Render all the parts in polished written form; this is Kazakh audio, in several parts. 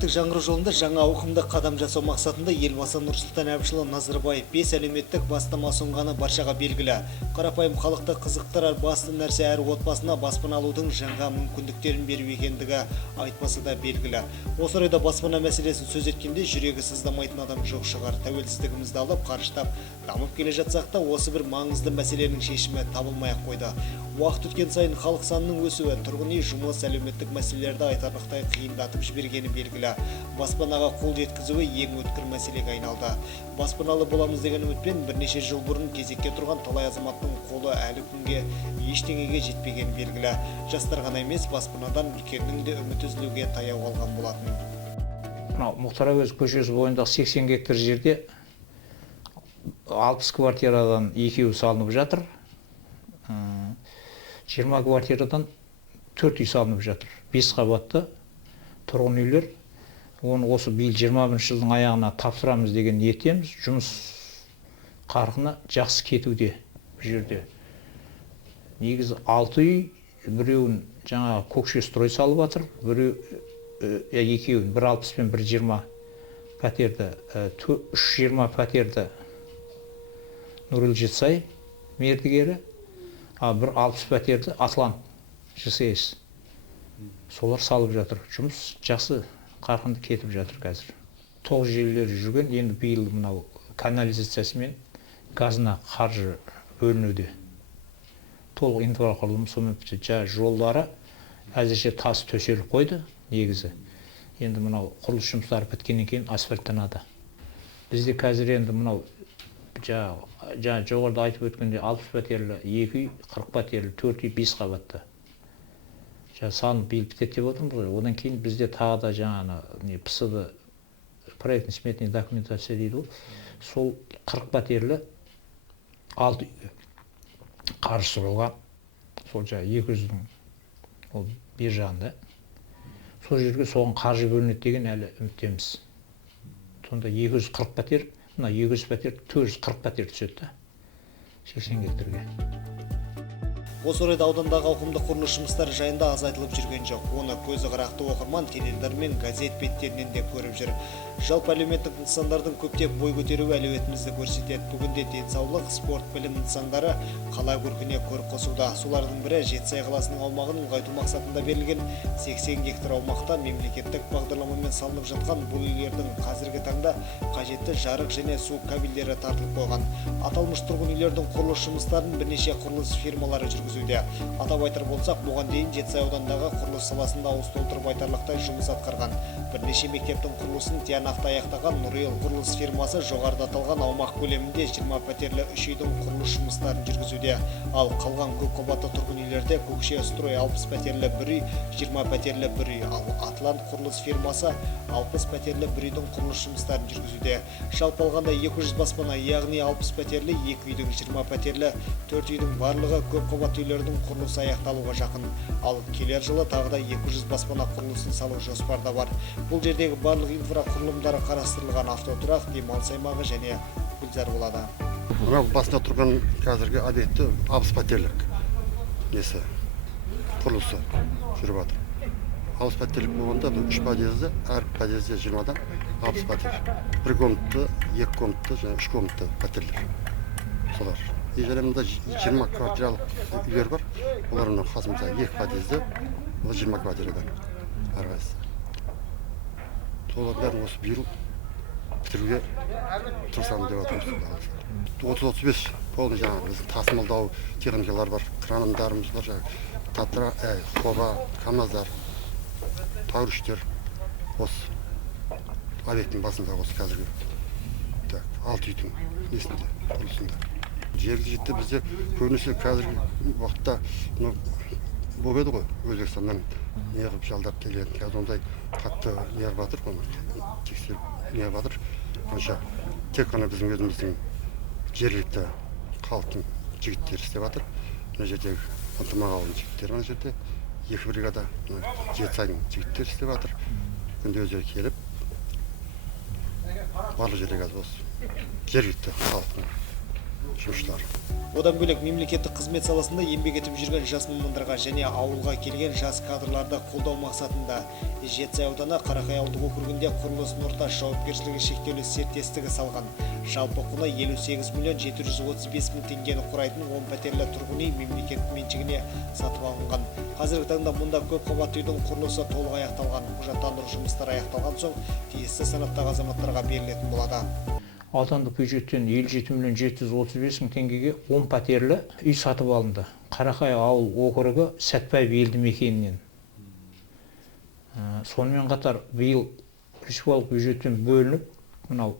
әлеуметтік жаңғыру жолында жаңа ауқымды қадам жасау мақсатында елбасы Нұрсұлтан Әбішұлы Назарбаев 5 әлеуметтік бастама ұсынғаны баршаға белгілі. Қарапайым халықты қызықтырар басты нәрсе әр отбасына баспана алудың жаңа мүмкіндіктерін беру екендігі айтпасы да белгілі. Осы орайда баспана мәселесін сөз еткенде жүрегі сыздамайтын адам жоқ шығар. Тәуелсіздігімізді алып қарыштап дамып келе жатсақ та осы бір маңызды мәселенің шешімі табылмай-ақ қойды. Уақыт өткен сайын халық санының өсуі, тұрғын үй, жұмыс, әлеуметтік мәселелерді айтарлықтай қиындатып жібергені белгілі. Баспанаға қол жеткізуі ең өткір мәселеге айналды. Баспаналы боламыз деген үмітпен бірнеше жыл бұрын кезекке тұрған талай азаматтың қолы әлі күнге ештеңеге жетпеген белгілі. Жастар ғана емес, баспанадан үлкеннің де үміті үзілуге таяу қалған болатын. Мұхтар Әуезов көшесі бойындағы 80 гектар жерде 60 квартирадан екеуі салынып жатыр. 20 квартирадан 4 үй салынып жатыр. 5 қабатты тұрғын үйлер. Оны осы биыл 21 жылдың аяғына тапсырамыз деген ниеттеміз. Жұмыс қарқыны жақсы кетуде бұл жерде. Негізі 6 үй, біреуін жаңағы Көкшестрой салып жатыр. Екеуін 160 пен 120 пәтерді, 320 пәтерді Нұрил Жетсай мердігері, бір 60 пәтерді Атлант ЖСС. Солар салып жатыр. Жұмыс жақсы қарқынды кетіп жатыр қазір. Тоқ желілері жүрген, енді биыл мынау канализациясы мен газына қаржы бөлінуде. Толық инфрақұрылым, сонымен жолдары әзірше тас төселіп қойды негізі. Енді мынау құрылыс жұмыстары біткеннен кейін асфальттанады. Бізде қазір енді мынау жоғарыда айтып өткенде 60 пәтерлі 2 үй, 40 пәтерлі 4 үй, 5 қабатты. Салынып биыл бітеді деп отырмыз. Одан кейін бізде тағы да жаңағы ПСД проектный сметный документация дейді. Сол 40 пәтерлі 6 үйге қаржы сұралған. Сол 200-дің ол бер жағында. Сол жерге соған қаржы бөлінеді деген әлі үміттеміз. Сонда 240 пәтер, мына 200 пәтер, 440 пәтер түседі. 80 гектарге. Осы орайда аудандағы ауқымды құрылыс жұмыстары жайында аз айтылып жүрген жоқ. Оны көзі қырақты оқырман теледидар мен газет беттерінен де көріп жүр. Жалпы әлеуметтік нысандардың көптеп бой көтеруі әлеуетімізді көрсетеді. Бүгінде денсаулық, спорт, білім нысандары қала көркіне көрік қосуда. Солардың бірі Жетісай қаласының аумағын ұлғайту мақсатында берілген 80 гектар аумақта мемлекеттік бағдарламамен салынып жатқан бұл үйлердің қазіргі таңда қажетті жарық және су кабельдері тартылып қойған. Аталмыш тұрғын үйлердің құрылыс жұмыстарын бірнеше құрылыс фирмалары жүргізуде. Атап айтар болсақ, бұған дейін Жетісай аудандағы құрылыс саласында ауыз толтырып айтарлықтай жұмыс атқарған. Бірнеше мектептің құрылысын тиянақты аяқтаған Нұрил құрылыс фирмасы жоғарыда аталған аумақ көлемінде 20 пәтерлі 3 үйдің құрылыс жұмыстарын жүргізуде. Ал қалған көп қабатты тұрғын үйлерде Көкшестрой 60 пәтерлі 1 үй, 20 пәтерлі 1 үй, ал Атлант құрылыс фирмасы 60 пәтерлі 1 үйдің құрылыс жұмыстарын жүргізуде. Жалпы алғанда 200 баспана, яғни 60 пәтерлі 2 үйдің, 20 пәтерлі 4 үйдің барлығы көп қабатты үйлердің құрылысы аяқталуға жақын. Ал келер жылы тағы да 200 баспана құрылысын салу жоспарда бар. Бұл жердегі барлық инфрақұрылымдары қарастырылған: автотұрақ, демалыс аймағы және гүлзар болады. Мынау басында тұрған қазіргі объекті 60 пәтерлік құрылысы жүріп жатыр. 60 пәтерлік болғанда 3 подъезді, әр подъезде 20-дан 60 пәтер. 1 комнатты, 2 комнатты және 3 комнатты пәтерлер. Солар. Ежелемінде 20 квартиралық үйлер бар. Олардың қасымызда 2 подъезде, 20 квартирадан әрқайсысы. Солар бәрін осы биыл бітіруге тырысамын деп отырмыз. 30-35 полный жаңағы біздің тасымалдау техникалар бар, крандарымыз бар, қоба, камаздар, тауырыштер осы объекттің басында осы қазіргі 6 үйдің несінде, құрылысында. Жергілікті бізде көбінесе қазіргі уақытта болып еді ғой, Өзбекстаннан неғып жалдап келген. Қазір ондай қатты неғып батыр, тексеріп неғып батыр. Онша тек қана біздің өзіміздің жергілікті халықтың жігіттері істеп батыр. Мына жердегі ынтымақ ауылының жігіттері мына жерде 2 бригада Жетісайдың жігіттері істеп батыр. Күнде өздері келіп, барлық жерде қазір осы жергілікті халықтың жұмысшылар. Одан бөлек мемлекеттік қызмет саласында еңбек етіп жүрген жас мамандарға және ауылға келген жас кадрларды қолдау мақсатында Жетісай ауданы Қарақай ауылдық округінде құрылыс Нұртас жауапкершілігі шектеулі серіктестігі салған. Жалпы құны 58 миллион 735 мың теңгені құрайтын 10 пәтерлі тұрғын үй мемлекет меншігіне сатып алынған. Қазіргі таңда мұнда көп қабатты үйдің құрылысы толық аяқталған. Құжаттандыру жұмыстары аяқталған соң тиісті санаттағы азаматтарға берілетін болады. Аудандық бюджеттен 57 миллион 735 мың теңгеге 10 пәтерлі үй сатып алынды. Қарақай ауыл округі Сәтбаев елді мекенінен. Сонымен қатар биыл республикалық бюджеттен бөлініп, мынау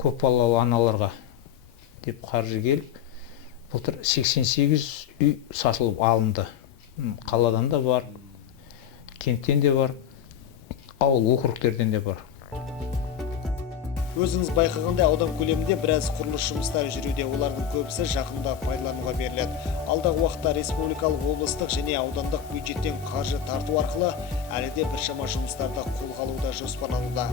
көпбалалы аналарға деп қаржы келіп, былтыр 88 үй сатылып алынды. Қаладан да бар, кенттен де бар, ауыл округтерден де бар. Өзіңіз байқағандай аудан көлемінде біраз құрылыс жұмыстары жүруде, олардың көбісі жақында пайдалануға беріледі. Алдағы уақытта республикалық, облыстық және аудандық бюджеттен қаржы тарту арқылы әлі де біршама жұмыстарды қолға алуда жоспарлануда.